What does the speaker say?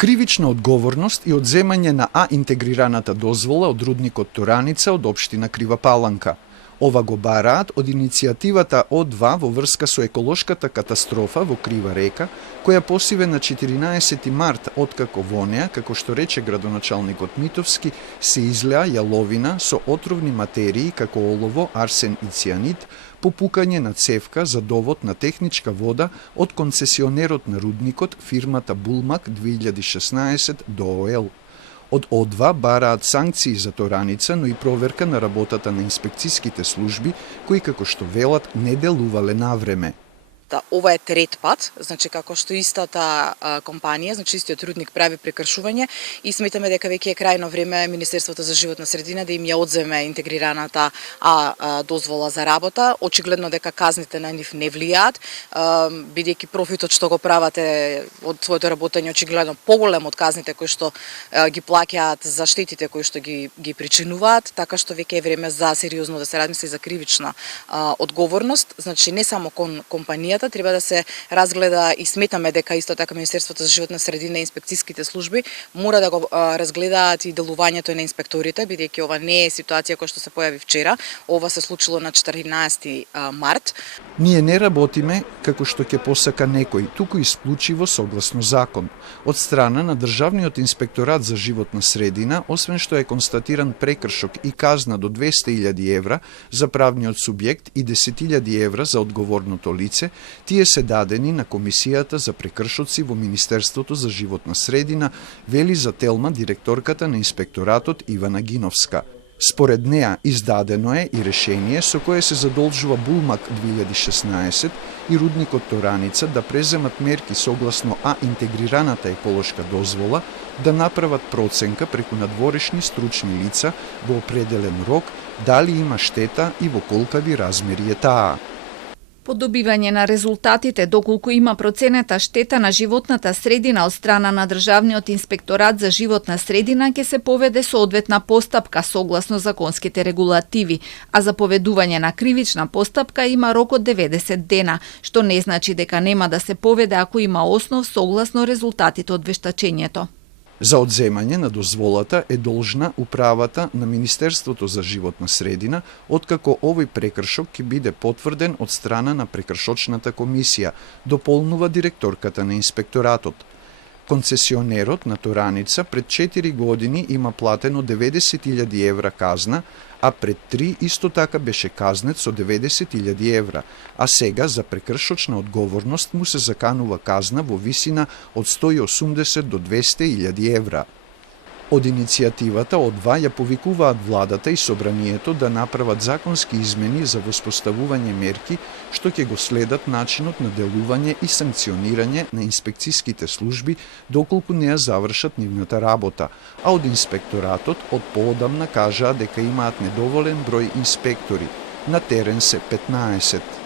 Кривична одговорност и одземање на интегрираната дозвола од рудникот Тораница од општина Крива Паланка. Ова го бараат од иницијативата О2 во врска со еколошката катастрофа во Крива река, која посиве на 14 март, откако во неа, како што рече градоначалникот Митовски, се излеа јаловина со отровни материи како олово, арсен и цијанид, по пукање на цевка за довод на техничка вода од концесионерот на рудникот, фирмата Булмак 2016 ДООЛ. Од О2 бараат санкции за Тораница, но и проверка на работата на инспекцијските служби, кои, како што велат, не делувале навреме. Ова е трет пат, значи како што истата компанија, значи истиот рудник прави прекршување и сметаме дека веќе е крајно време Министерството за животна средина да им ја одземе интегрираната дозвола за работа. Очигледно дека казните на нив не влијаат, бидејќи профитот што го правате од своето работење очигледно поголем од казните кои што ги плаќаат за штетите кои што ги причинуваат, така што веќе е време за сериозно да се размисли за кривична одговорност, значи не само кон компанијата, треба да се разгледа и сметаме дека исто така Министерството за животна средина и инспекцијските служби мора да го разгледаат и делувањето на инспекторите, бидејќи ова не е ситуација која што се појави вчера, ова се случило на 14 март. Ние не работиме како што ќе посака некој, туку исклучиво согласно закон. Од страна на Државниот инспекторат за животна средина, освен што е констатиран прекршок и казна до 200.000 евра за правниот субјект и 10.000 евра за одговорното лице, тие се дадени на Комисијата за прекршоци во Министерството за животна средина, вели за Телма директорката на инспекторатот Ивана Гиновска. Според неа издадено е и решение со кое се задолжува Булмак 2016 и рудникот Тораница да преземат мерки согласно интегрираната еколошка дозвола, да направат проценка преку надворешни стручни лица во определен рок дали има штета и во колкави размери е таа. По добивање на резултатите, доколку има проценета штета на животната средина од страна на Државниот инспекторат за животна средина, ќе се поведе соодветна постапка согласно законските регулативи, а за поведување на кривична постапка има рок од 90 дена, што не значи дека нема да се поведе ако има основ согласно резултатите од вештачењето. За одземање на дозволата е должна управата на Министерството за животна средина, откако овој прекршок ќе биде потврден од страна на прекршочната комисија, дополнува директорката на инспекторатот. Концесионерот на Тораница пред 4 години има платено 90.000 евра казна, а пред 3 исто така беше казнет со 90.000 евра, а сега за прекршочна одговорност му се заканува казна во висина од 180 до 200.000 евра. Од иницијативата О2 ја повикуваат владата и собранието да направат законски измени за воспоставување мерки што ќе го следат начинот на делување и санкционирање на инспекцијските служби доколку не ја завршат нивната работа, а од инспекторатот од поодамна кажаа дека имаат недоволен број инспектори. На терен се 15.